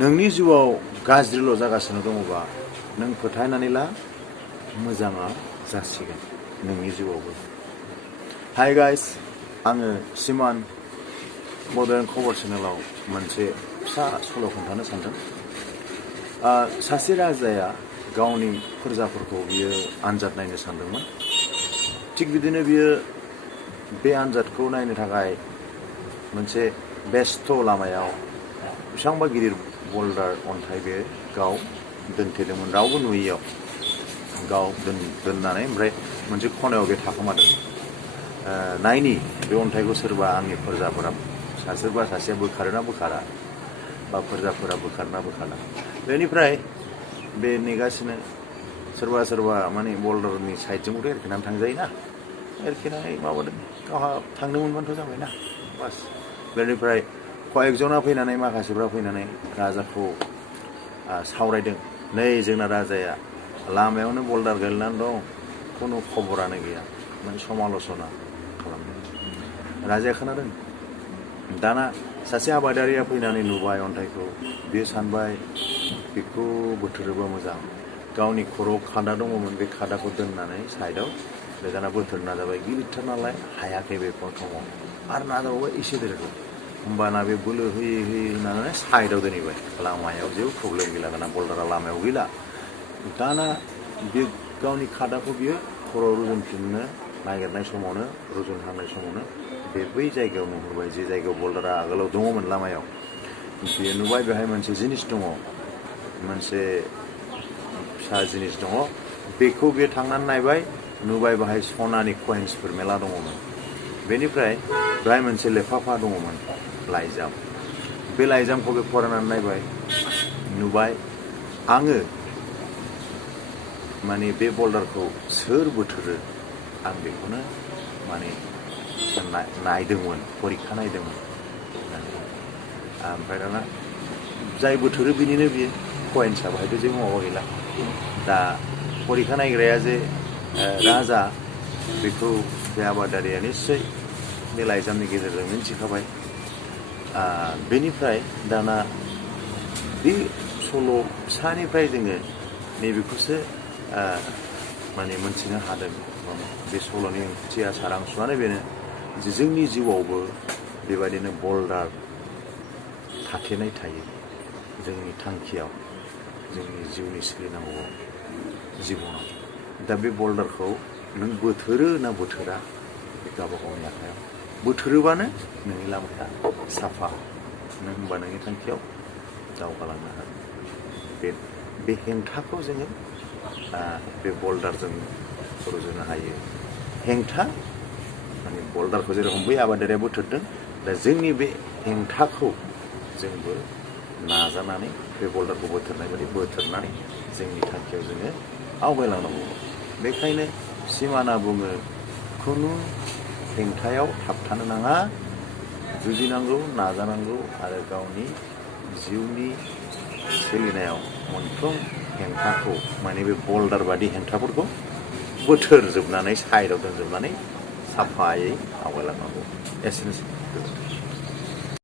नोंनि जिउआव गाज्रिल' जागासिनो दङबा नों फोथायनानै ला मोजाङा जासिगोन नोंनि जिउआवबो। हाय गाइस, आङो सिमान बड'लेण्ड खबर चेनेलाव मोनसे फिसा सल' खोन्थानो सानदों। सासे राजाया गावनि फोरजाफोरखौ बियो आनजाद नायनो सानदोंमोन। थिग बिदिनो बियो बे आनजादखौ नायनो थाखाय मोनसे बेस्थ' लामायाव बेसेबांबा गिदिर बल्डार अन्थाइ बे गाव दोनथेदोंमोन, रावबो नुयैयाव गाव दोननानै ओमफ्राय मोनसे खनायाव बे थाखोमादों। नायनि बे अन्थाइखौ सोरबा आंनि फोरजाफोरा सोरबा सासेया बोखारोना बोखारा, बा फोरजाफोरा बोखारना बोखारा। बेनिफ्राय बे नेगासिनो सोरबा माने बल्डारनि साइडजोंबोथ' एरखेनानै थांजायोना, एरखेनानै माबादों, गावहा थांनो मोनबानोथ' जाबायना, बास। बेनिफ्राय कয়েকजना फैनानै माखासेफ्रा फैनानै राजाखौ सावरायदों। नै जोंना राजाया लामायावनो बल्डार गोलैनानै दं, खुनु खबरानो गैया, माने समाल'सना खालामदों। राजाया खोनादों। दाना सासे आबादारिया फैनानै नुबाय अन्थाइखौ। बियो सानबाय बेखौ बोथोरोबा मोजां। गावनि खर'आव खादा दङमोन, बे खादाखौ दोननानै साइडआव बे दाना बोथोर नाजाबाय, गिलिरथार नालाय हायाखै बे समाव, आरो नाजाबावबाय एसे देरगौ। होमबाना बे बोलो होयै होनानै साइडआव दोनहैबाय। लामायाव जेबो प्रब्लेम गैला, दाना बल्डारा लामायाव गैला। दाना बे गावनि खादाखौ बियो खर'आव रुजुनफिननो नागिरनाय समावनो, रुजुनहांनाय समावनो बे बै जायगायाव नुहुरबाय, जे जायगायाव बल्डारा आगोलाव दङमोन लामायाव। बियो नुबाय बेहाय मोनसे जिनिस दङ, मोनसे फिसा जिनिस दङ। बेखौ बियो थांनानै नायबाय, नुबाय बेहाय सनानि कइन्सफोर मेला दङमोन। बेनिफ्राय बेहाय मोनसे लेफाफा दङमोन, लाइजाम। बे लाइजामखौ बे फरायनानै नायबाय, नुबाय आङो माने बे बल्डारखौ सोर बोथोरो आं बेखौनो माने नायदोंमोन, परिखा नायदोंमोन। ओमफ्राय दाना जाय बोथोरो बिनिनो बियो, कइन्सआ बाहायथ' जेबो माबा गैला। दा परिखा नायग्राया जे राजा, बेखौ बे आबादारिया निस्सय बे लाइजामनि गेजेरजों मिन्थिखाबाय। बेनिफ्राय दाना बे सल' फिसानिफ्राय जोङो नैबेखौसो माने मोनथिनो हादों। बे सल'नि ओंथिया, सारांसुआनो बेनो जे जोंनि जिउआवबो बेबायदिनो बल्डार थाथेनाय थायो जोंनि थांखियाव, जोंनि जिउनि सोलिनांगौआव, जिबनाव। दा बे बल्डारखौ नों बोथोरो ना बोथोरा, बे गावबा गावनि आखायाव। बोथोरोबानो नोंनि लामाया साफा, नों होमबा नोंनि थांखियाव दावगालांनो हागोन। बे हेंथाखौ जोङो बे बल्डारजों रुजुनो हायो। हेंथा माने बल्डारखौ जेरखम बै आबादारिया बोथोरदों, दा जोंनि बे हेंथाखौ जोंबो नाजानानै बे बल्डारखौ बोथोरनाय बायदि बोथोरनानै जोंनि थांखियाव जोङो आवगायलांनांगौ। बेखायनो सिमाना बुङो, खुनु हेंथायाव थाबथानो नाङा, जुजिनांगौ, नाजानांगौ, आरो गावनि जिउनि सोलिनायाव मोनफ्रोम हेंथाखौ, माने बे बल्डार बादि हेंथाफोरखौ बोथोरजोबनानै साइडआव दोनजोबनानै साफायै आवगायलांनांगौ। एसेनोसै।